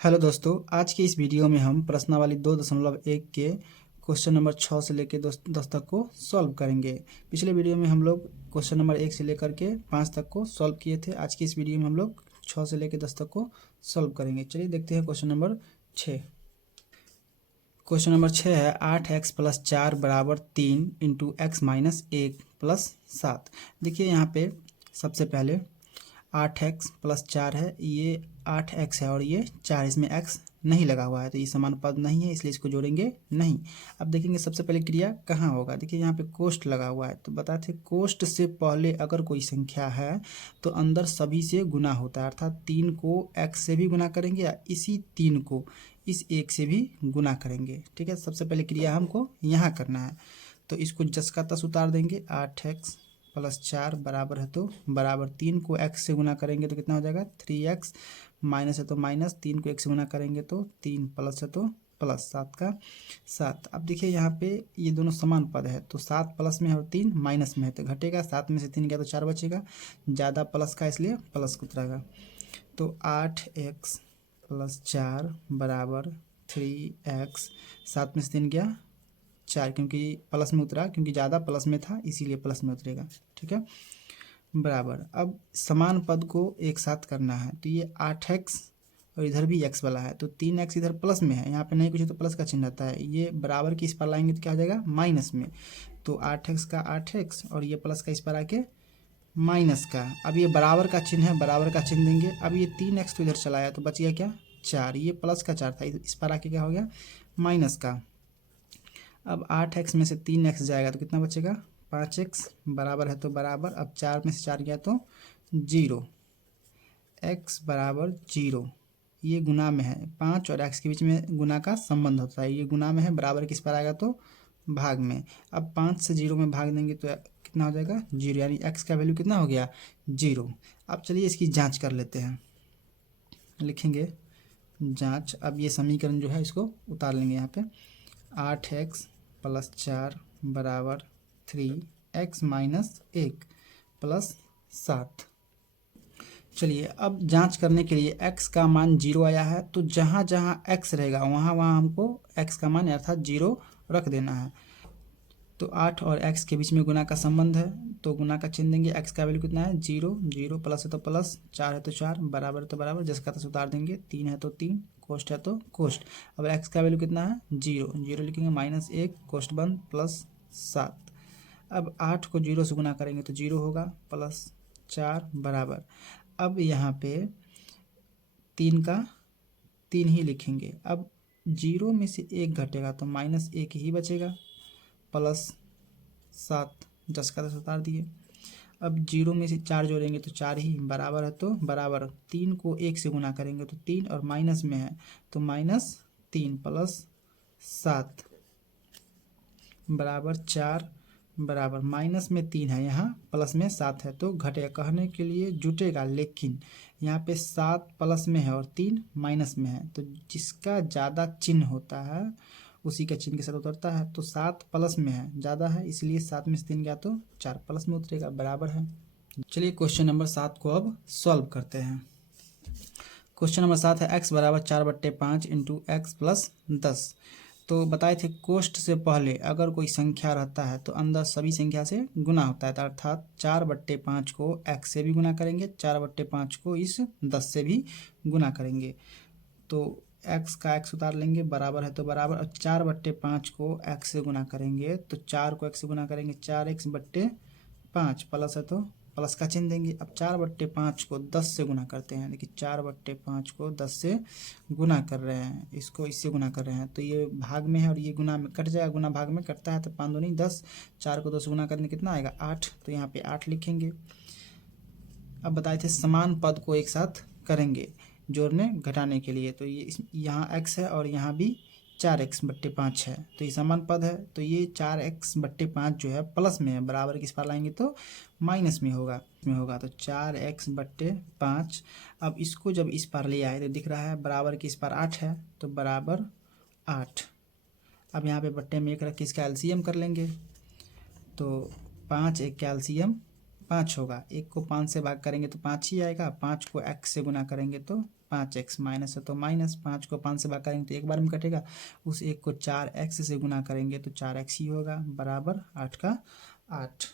Hello दोस्तों, आज की इस वीडियो में हम प्रश्नावली 2.1 के क्वेश्चन नंबर 6 से लेकर 10 तक को सॉल्व करेंगे। पिछले वीडियो में हम लोग क्वेश्चन नंबर 1 से लेकर के 5 तक को सॉल्व किए थे। आज की इस वीडियो में हम लोग 6 से लेकर 10 तक को सॉल्व करेंगे। चलिए देखते हैं क्वेश्चन नंबर 6। क्वेश्चन नंबर 6 है 8x + 4 = 3 इंटू एक्स माइनस 1 + 7। देखिए यहाँ पे सबसे पहले 8x + 4 है, ये 8x है और ये 4, इसमें x नहीं लगा हुआ है तो ये समान पद नहीं है, इसलिए इसको जोड़ेंगे नहीं। अब देखेंगे सबसे पहले क्रिया कहाँ होगा। देखिए यहाँ पे कोष्ठ लगा हुआ है तो बताए थे कोष्ठ से पहले अगर कोई संख्या है तो अंदर सभी से गुना होता है, अर्थात 3 को x से भी गुना करेंगे या इसी 3 को इस 1 से भी गुना करेंगे। ठीक है, सबसे पहले क्रिया हमको यहाँ करना है तो इसको जस का तस उतार देंगे। 8x + 4 बराबर है तो बराबर 3 को x से गुना करेंगे तो कितना हो जाएगा 3x, माइनस है तो माइनस, 3 को 1 से गुना करेंगे तो 3, प्लस है तो प्लस, 7 का 7। अब देखिए यहाँ पे ये दोनों समान पद है तो 7 प्लस में है और 3 माइनस में है तो घटेगा, 7 में से 3 गया तो 4 बचेगा, ज़्यादा प्लस का इसलिए प्लस उतरेगा। तो 8x + 4 बराबर 3x, 7 में से 3 गया 4, क्योंकि प्लस में उतरा, क्योंकि ज़्यादा प्लस में था इसीलिए प्लस में उतरेगा। ठीक है, बराबर अब समान पद को एक साथ करना है तो ये 8x और इधर भी x वाला है तो 3x इधर प्लस में है, यहाँ पे नहीं कुछ है तो प्लस का चिन्ह रहता है, ये बराबर की इस पर लाएंगे तो क्या हो जाएगा माइनस में। तो 8x का 8x और ये प्लस का इस पर आके माइनस का। अब ये बराबर का चिन्ह है, बराबर का चिन्ह देंगे। अब ये 3x तो इधर चला आया तो बच गया क्या 4, ये प्लस का 4 था, इस पर आके क्या हो गया माइनस का। अब 8x में से 3x जाएगा तो कितना बचेगा 5x, बराबर है तो बराबर, अब 4 में से 4 गया तो 0, x बराबर 0। ये गुना में है, 5 और x के बीच में गुना का संबंध होता है, ये गुना में है, बराबर किस पर आएगा तो भाग में। अब 5 से 0 में भाग देंगे तो कितना हो जाएगा 0, यानी x का वैल्यू कितना हो गया 0। अब चलिए इसकी जांच कर लेते हैं, लिखेंगे जांच। अब ये समीकरण जो है इसको उतार लेंगे यहाँ पे। 8x + 4 बराबर 3x माइनस 1 + 7। चलिए अब जांच करने के लिए x का मान 0 आया है तो जहाँ जहाँ x रहेगा वहाँ वहाँ हमको x का मान अर्थात 0 रख देना है। तो 8 और x के बीच में गुना का संबंध है तो गुना का चिन्ह देंगे। x का वैल्यू कितना है 0, 0 प्लस है तो प्लस, 4 है तो 4, बराबर है तो बराबर, जैसे का तस उतार देंगे, 3 है तो 3, कोष्ठ है तो कोष्ठ। अब x का वैल्यू कितना है 0, 0 लिखेंगे, -1 कोष्ठ बंद प्लस 7। अब 8 को 0 से गुना करेंगे तो 0 होगा, प्लस 4 बराबर। अब यहाँ पे 3 का 3 ही लिखेंगे। अब 0 में से 1 घटेगा तो -1 ही बचेगा, प्लस 7, 10 का 10 उतार दिए। अब 0 में से 4 जोड़ेंगे तो 4 ही, बराबर है तो बराबर, 3 को 1 से गुना करेंगे तो 3 और माइनस में है तो -3 प्लस 7 बराबर 4, बराबर माइनस में 3 है, यहाँ प्लस में 7 है तो घटेगा, कहने के लिए जुटेगा, लेकिन यहाँ पे 7 प्लस में है और 3 माइनस में है तो जिसका ज़्यादा चिन्ह होता है उसी का चिन्ह के साथ उतरता है। तो 7 प्लस में है, ज़्यादा है, इसलिए 7 में से 3 गया तो 4 प्लस में उतरेगा, बराबर है। चलिए क्वेश्चन नंबर 7 को अब सॉल्व करते हैं। क्वेश्चन नंबर 7 है x बराबर 4/5 इंटू एक्स प्लस 10। तो बताए थे कोष्ठ से पहले अगर कोई संख्या रहता है तो अंदर सभी संख्या से गुना होता है, अर्थात 4/5 को x से भी गुना करेंगे, 4/5 को इस 10 से भी गुना करेंगे। तो x का x उतार लेंगे, बराबर है तो बराबर। और 4/5 को x से गुना करेंगे तो 4 को x से गुना करेंगे, 4x/5, प्लस है तो प्लस का चिन्ह देंगे। अब 4/5 को 10 से गुना करते हैं, देखिए 4/5 को 10 से गुना कर रहे हैं, इसको इससे गुना कर रहे हैं तो ये भाग में है और ये गुना में कट जाएगा, गुना भाग में कटता है तो 5 दूनी 10, 4 को 2 से गुना करने कितना आएगा 8, तो यहाँ पे 8 लिखेंगे। अब बताए थे समान पद को एक साथ करेंगे जोड़ने घटाने के लिए, तो ये यहाँ x है और यहाँ भी 4x/5 है तो ये समान पद है तो ये 4x/5 जो है प्लस में है, बराबर किस पार लाएंगे तो माइनस में होगा तो 4x/5। अब इसको जब इस पार ले आए तो दिख रहा है बराबर की इस पार 8 है तो बराबर 8। अब यहाँ पे बट्टे में 1 रख के इसका एलसीएम कर लेंगे तो 5 1 का एलसीएम 5 होगा। 1 को 5 से भाग करेंगे तो 5 ही आएगा। 5 को x से गुना करेंगे तो 5x, माइनस है तो माइनस। 5 को 5 से भाग करेंगे तो एक बार में कटेगा। उस 1 को 4x से गुना करेंगे तो 4x ही होगा, बराबर 8 का 8।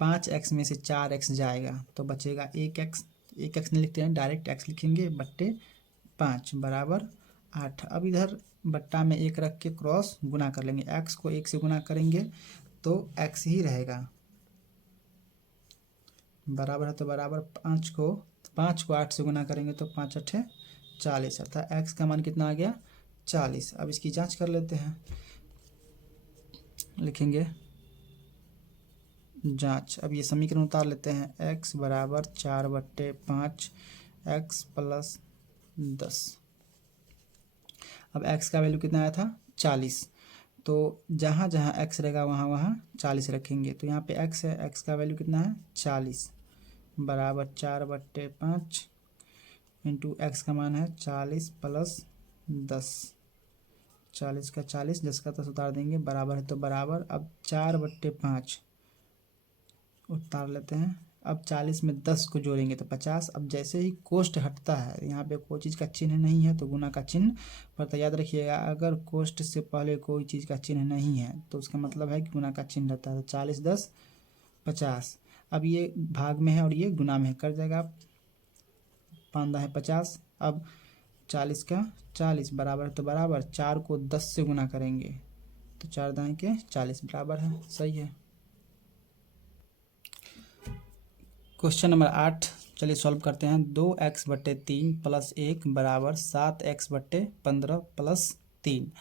5x में से 4x जाएगा तो बचेगा 1x। 1x नहीं लिखते हैं, डायरेक्ट x लिखेंगे, बट्टे 5 बराबर 8। अब इधर बट्टा में 1 रख के क्रॉस गुना कर लेंगे। x को 1 से गुना करेंगे तो x ही रहेगा, बराबर है तो बराबर 5 को 8 से गुना करेंगे तो 5 अठे 40, अर्थात x का मान कितना आ गया 40। अब इसकी जांच कर लेते हैं, लिखेंगे जांच। अब ये समीकरण उतार लेते हैं। x बराबर 4/5 x प्लस 10। अब x का वैल्यू कितना आया था 40, तो जहाँ जहाँ x रहेगा वहाँ वहाँ 40 रखेंगे। तो यहाँ पे x है, x का वैल्यू कितना है 40, बराबर 4/5 इंटू x का मान है 40 प्लस 10। 40 का 40, 10 का 10 उतार देंगे, बराबर है तो बराबर। अब 4/5 उतार लेते हैं। अब 40 में 10 को जोड़ेंगे तो 50। अब जैसे ही कोष्ठ हटता है, यहाँ पे कोई चीज़ का चिन्ह नहीं है तो गुना का चिन्ह पर याद रखिएगा, अगर कोष्ठ से पहले कोई चीज़ का चिन्ह नहीं है तो उसका मतलब है कि गुना का चिन्ह रहता है। 40 10 50। अब ये भाग में है और ये गुना में है, कर जाएगा 5 है 50। अब 40 का 40 बराबर है तो बराबर 4 को 10 से गुना करेंगे तो 4 दाएँ के 40 बराबर है, सही है। क्वेश्चन नंबर 8 चलिए सॉल्व करते हैं। 2x/3 प्लस 1 बराबर 7x/15 प्लस 3।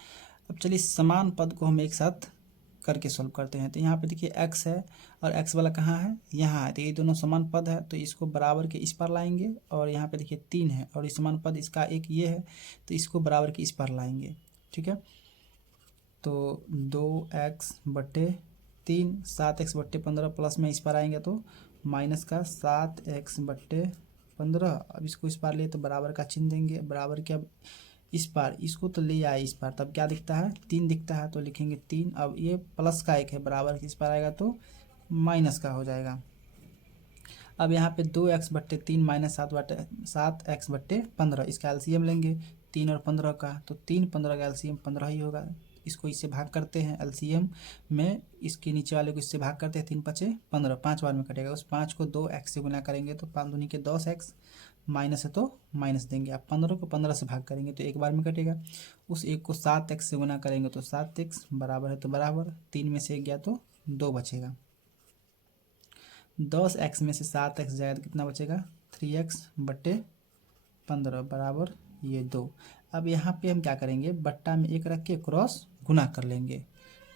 अब चलिए समान पद को हम एक साथ करके सॉल्व करते हैं। तो यहाँ पे देखिए x है और x वाला कहाँ है, यहाँ है। तो ये दोनों समान पद है तो इसको बराबर के इस पार लाएंगे। और यहाँ पे देखिए 3 है और इस समान पद इसका एक ये है तो इसको बराबर के इस पार लाएंगे, ठीक है। तो 2x/3 7x/15 प्लस में इस पार आएंगे तो माइनस का 7x/15। अब इसको इस पार लिए तो बराबर का चिन्ह देंगे, बराबर के अब इस पार इसको तो ले आए इस पार, तब क्या दिखता है 3 दिखता है तो लिखेंगे 3। अब ये प्लस का 1 है, बराबर के इस पार आएगा तो माइनस का हो जाएगा। अब यहाँ पे 2x/3 माइनस 7x/15, इसका एलसीएम लेंगे 3 और 15 का, तो 3 15 का एलसीएम 15 ही होगा। इसको इससे भाग करते हैं, एलसीएम में इसके नीचे वाले को इससे भाग करते हैं, 3 5 15, 5 बार में कटेगा। उस 5 को 2x से गुना करेंगे तो 5 दूनी के 10x, माइनस है तो माइनस देंगे। आप 15 को 15 से भाग करेंगे तो एक बार में कटेगा। उस 1 को 7x से गुना करेंगे तो 7x, बराबर है तो बराबर। 3 में से 1 गया तो 2 बचेगा। 10x में से 7x जाएगा तो कितना बचेगा 3x/15 बराबर ये 2। अब यहाँ पे हम क्या करेंगे, बट्टा में 1 रख के क्रॉस गुना कर लेंगे,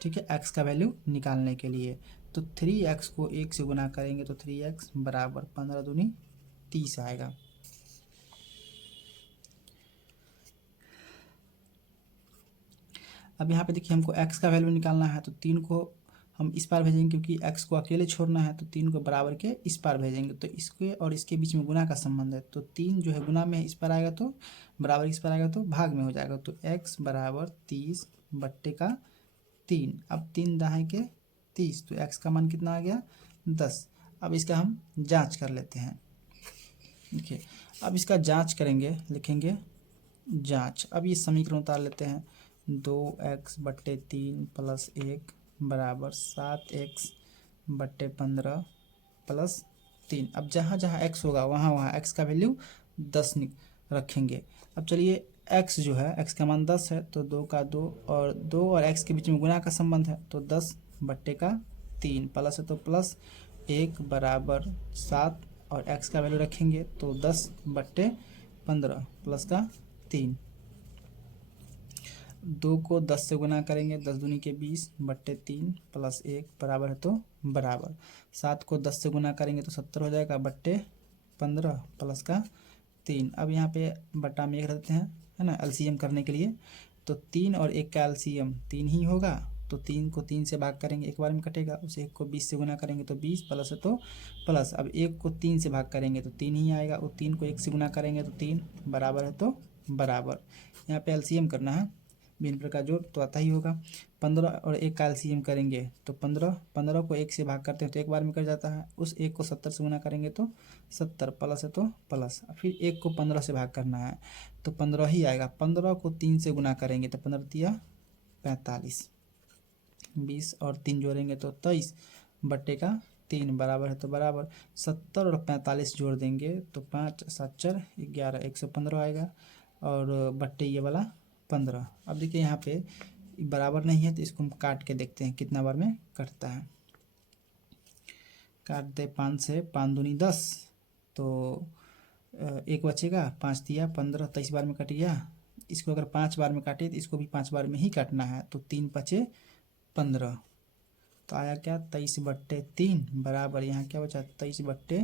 ठीक है, x का वैल्यू निकालने के लिए। तो 3x को 1 से गुना करेंगे तो 3x बराबर 15 दूनी 30 आएगा। अब यहाँ पे देखिए हमको x का वैल्यू निकालना है तो 3 को हम इस पार भेजेंगे, क्योंकि x को अकेले छोड़ना है तो 3 को बराबर के इस पार भेजेंगे। तो इसके और इसके बीच में गुना का संबंध है, तो 3 जो है गुना में इस पर आएगा तो बराबर इस पर आएगा तो भाग में हो जाएगा। तो x बराबर 30/3। अब 3 दाएँ के 30, तो x का मान कितना आ गया 10। अब इसका हम जाँच कर लेते हैं। देखिए अब इसका जाँच करेंगे, लिखेंगे जाँच। अब ये समीकरण उतार लेते हैं। 2x/3 प्लस 1 बराबर 7x/15 प्लस 3। अब जहाँ जहाँ x होगा वहाँ वहाँ x का वैल्यू 10 रखेंगे। अब चलिए x जो है, x का मान 10 है तो 2 का 2 और 2 और x के बीच में गुना का संबंध है तो 10/3 प्लस है तो प्लस 1 बराबर 7 और x का वैल्यू रखेंगे तो 10/15 प्लस का 3। 2 को 10 से गुना करेंगे, 10 दूनी के 20/3 प्लस 1 बराबर है तो बराबर। 7 को 10 से गुना करेंगे तो 70 हो जाएगा, 15 प्लस का 3। अब यहाँ पे बट्टा में 1 रखते हैं, है ना, एलसीएम करने के लिए। तो 3 और 1 का एलसीएम 3 ही होगा, तो 3 को 3 से भाग करेंगे, एक बार में कटेगा। उस 1 को 20 से गुना करेंगे तो 20 प्लस है तो प्लस। अब 1 को 3 से भाग करेंगे तो 3 ही आएगा, और 3 को 1 से गुना करेंगे तो 3 बराबर है तो बराबर। यहाँ पे एलसीएम करना है, भिन्न प्रकार जोड़ तो आता ही होगा। 15 और 1 का एलसीएम करेंगे तो 15 को 1 से भाग करते हैं तो एक बार में कट जाता है। उस 1 को 70 से गुना करेंगे तो 70 प्लस है तो प्लस, फिर 1 को 15 से भाग करना है तो 15 ही आएगा। 15 को 3 से गुना करेंगे तो 15 तिया 45, 20 और 3 जोड़ेंगे तो 23 बट्टे का 3 बराबर है तो बराबर 70 और 45 जोड़ देंगे तो 5 7 4 11 115 आएगा और बट्टे ये वाला 15। अब देखिए यहाँ पे बराबर नहीं है तो इसको हम काट के देखते हैं कितना बार में कटता है। काट दे 5 से 5 दूनी 10 तो 1 बचेगा, 5 दिया 15, 23 बार में कट गया। इसको अगर 5 बार में काटे तो इसको भी 5 बार में ही काटना है तो 3 5 15 तो आया क्या 23 बट्टे 3 बराबर यहाँ क्या बचा 23 बट्टे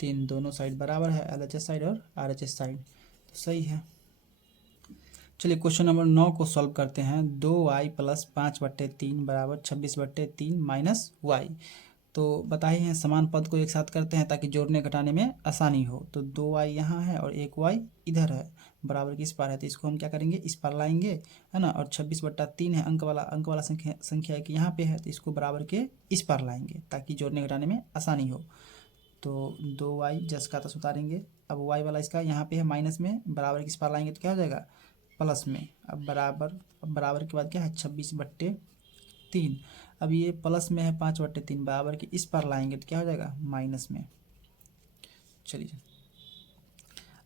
3। दोनों साइड बराबर है, LHS साइड और RHS साइड, तो सही है। चलिए क्वेश्चन नंबर 9 को सॉल्व करते हैं। 2y प्लस 5 बट्टे 3 बराबर 26 बट्टे 3 माइनस वाई। तो बताए हैं समान पद को एक साथ करते हैं ताकि जोड़ने घटाने में आसानी हो। तो 2y यहाँ है और 1y इधर है, बराबर की इस पार है तो इसको हम क्या करेंगे इस पार लाएंगे, है ना। और 26 बट्टा 3 है अंक वाला संख्या है कि यहाँ पे है तो इसको बराबर के इस पार लाएंगे ताकि जोड़ने घटाने में आसानी हो। तो 2y जस का तस उतारेंगे। अब y वाला इसका यहाँ पे है माइनस में, बराबर के इस पार लाएंगे तो क्या हो जाएगा प्लस में। अब बराबर के बाद क्या है 26 बट्टे 3। अब ये प्लस में है 5 बट्टे 3, बराबर के इस पर लाएंगे तो क्या हो जाएगा माइनस में। चलिए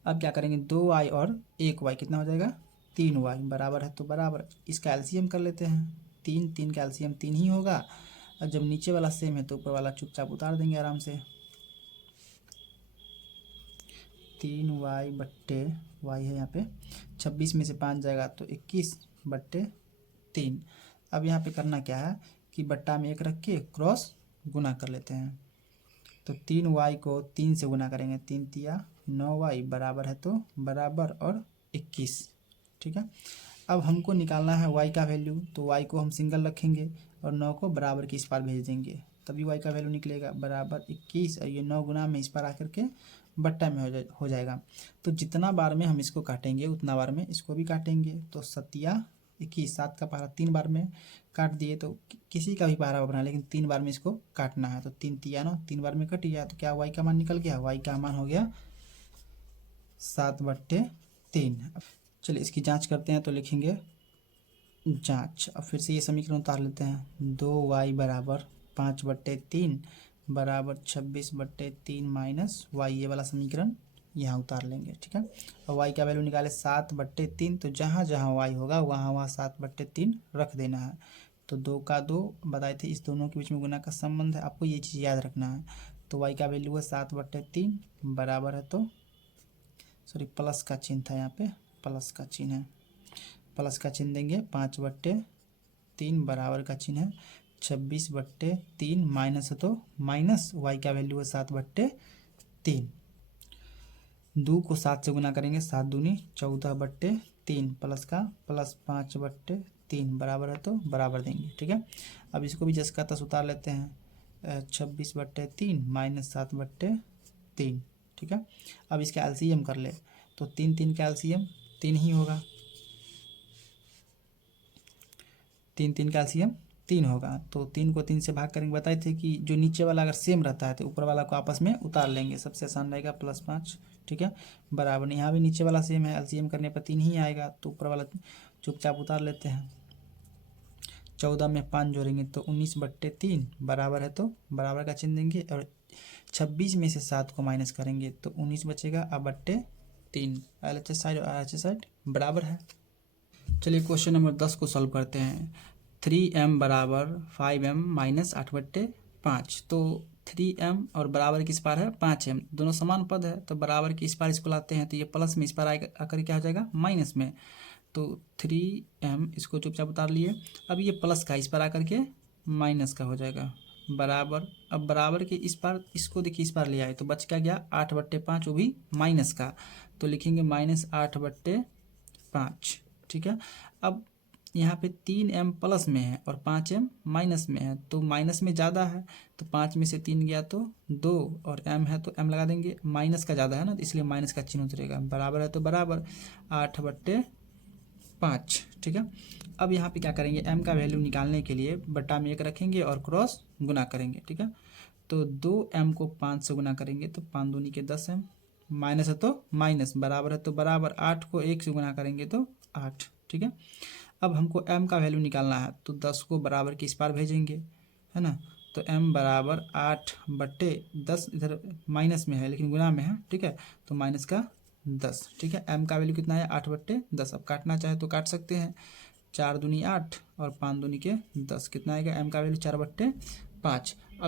अब क्या करेंगे 2y और 1y कितना हो जाएगा 3y बराबर है तो बराबर, इसका एलसीएम कर लेते हैं। 3 का एलसीएम 3 ही होगा और जब नीचे वाला सेम है तो ऊपर वाला चुपचाप उतार देंगे आराम से। 3y बट्टे y है यहाँ पे, 26 में से 5 जाएगा तो 21 बट्टे 3। अब यहाँ पे करना क्या है कि बट्टा में 1 रख के क्रॉस गुना कर लेते हैं। तो 3y को 3 से गुना करेंगे, 3 तिया 9y बराबर है तो बराबर और 21, ठीक है। अब हमको निकालना है y का वैल्यू, तो y को हम सिंगल रखेंगे और 9 को बराबर के इस पार भेज देंगे तभी y का वैल्यू निकलेगा बराबर 21। और ये 9 गुना में इस पार आकर के बट्टा में हो जाएगा। तो जितना बार में हम इसको काटेंगे उतना बार में इसको भी काटेंगे। तो 7 21, 7 का पहाड़ा 3 बार में काट दिए तो किसी का भी पहाड़ा बना, लेकिन 3 बार में इसको काटना है। तो 3 तिया 9, 3 बार में कट गया तो क्या y का मान निकल गया, y का मान हो गया 7 बट्टे 3। चलिए इसकी जांच करते हैं तो लिखेंगे जांच। अब फिर से ये समीकरण उतार लेते हैं। 2y बराबर 5 बट्टे 3 बराबर 26 बट्टे 3 माइनस y, ये वाला समीकरण यहाँ उतार लेंगे, ठीक है। और y का वैल्यू निकाले 7 बट्टे 3, तो जहाँ जहाँ y होगा वहाँ 7 बट्टे 3 रख देना है। तो 2 का 2 बताए थे, इस दोनों के बीच में गुना का संबंध है, आपको ये चीज़ याद रखना है। तो y का वैल्यू है 7 बट्टे 3 बराबर है तो सॉरी प्लस का चिन्ह था यहाँ पे, प्लस का चिन्ह है, प्लस का चिन्ह देंगे 5 बट्टे 3 बराबर का चिन्ह है 26 बट्टे 3 माइनस है तो माइनस y का वैल्यू है 7 बट्टे 3। 2 को 7 से गुना करेंगे, 7 दूनी 14 बट्टे 3 प्लस का प्लस 5 बट्टे 3 बराबर है तो बराबर देंगे, ठीक है। अब इसको भी जस का तस उतार लेते हैं। 26 बट्टे 3 माइनस 7 बट्टे 3, ठीक है। अब इसका एलसीएम कर ले तो 3 का एलसीएम 3 ही होगा, 3 का एलसीएम 3 होगा। तो 3 को 3 से भाग करेंगे, बताए थे कि जो नीचे वाला अगर सेम रहता है तो ऊपर वाला को आपस में उतार लेंगे, सबसे आसान रहेगा +5, ठीक है। बराबर, यहाँ भी नीचे वाला सेम है, एलसीएम करने पर 3 ही आएगा तो ऊपर वाला चुपचाप उतार लेते हैं। 14 में 5 जोड़ेंगे तो 19 बट्टे 3 बराबर है तो बराबर का चिन्ह देंगे। और 26 में से 7 को माइनस करेंगे तो 19 बचेगा, अब बट्टे 3। LHS साइड और RHS साइड बराबर है। चलिए क्वेश्चन नंबर 10 को सॉल्व करते हैं। 3m बराबर 5m माइनस 8 बट्टे 5। तो 3m और बराबर किस पार है 5m, दोनों समान पद है तो बराबर के इस पार इसको लाते हैं तो ये प्लस में इस पार आकर क्या हो जाएगा माइनस में। तो 3m इसको चुपचाप उतार लिए। अब ये प्लस का इस पार आकर के माइनस का हो जाएगा बराबर। अब बराबर के इस पार इसको देखिए इस पार ले आए तो बच क्या गया 8 बट्टे 5, वो भी माइनस का, तो लिखेंगे -8 बट्टे 5, ठीक है। अब यहाँ पे 3m प्लस में है और 5m माइनस में है, तो माइनस में ज़्यादा है तो 5 में से 3 गया तो 2 और m है तो m लगा देंगे, माइनस का ज़्यादा है ना तो इसलिए माइनस का चिन्ह उतरेगा। बराबर है तो बराबर 8 बट्टे 5, ठीक है। अब यहाँ पे क्या करेंगे, m का वैल्यू निकालने के लिए बट्टा में 1 रखेंगे और क्रॉस गुना करेंगे, ठीक है। तो 2m को 5 से गुना करेंगे तो 5 दूनी के 10m, माइनस है तो माइनस, बराबर है तो बराबर, 8 को 1 से गुना करेंगे तो 8, ठीक है। अब हमको m का वैल्यू निकालना है तो 10 को बराबर के इस पार भेजेंगे, है ना। तो m बराबर 8/10, इधर माइनस में है लेकिन गुना में है, ठीक है। तो माइनस का 10, ठीक है। m का वैल्यू कितना है, 8/10। अब काटना चाहे तो काट सकते हैं, 4 दूनी 8 और 5 दूनी के 10, कितना आएगा, m का वैल्यू 4/5। अब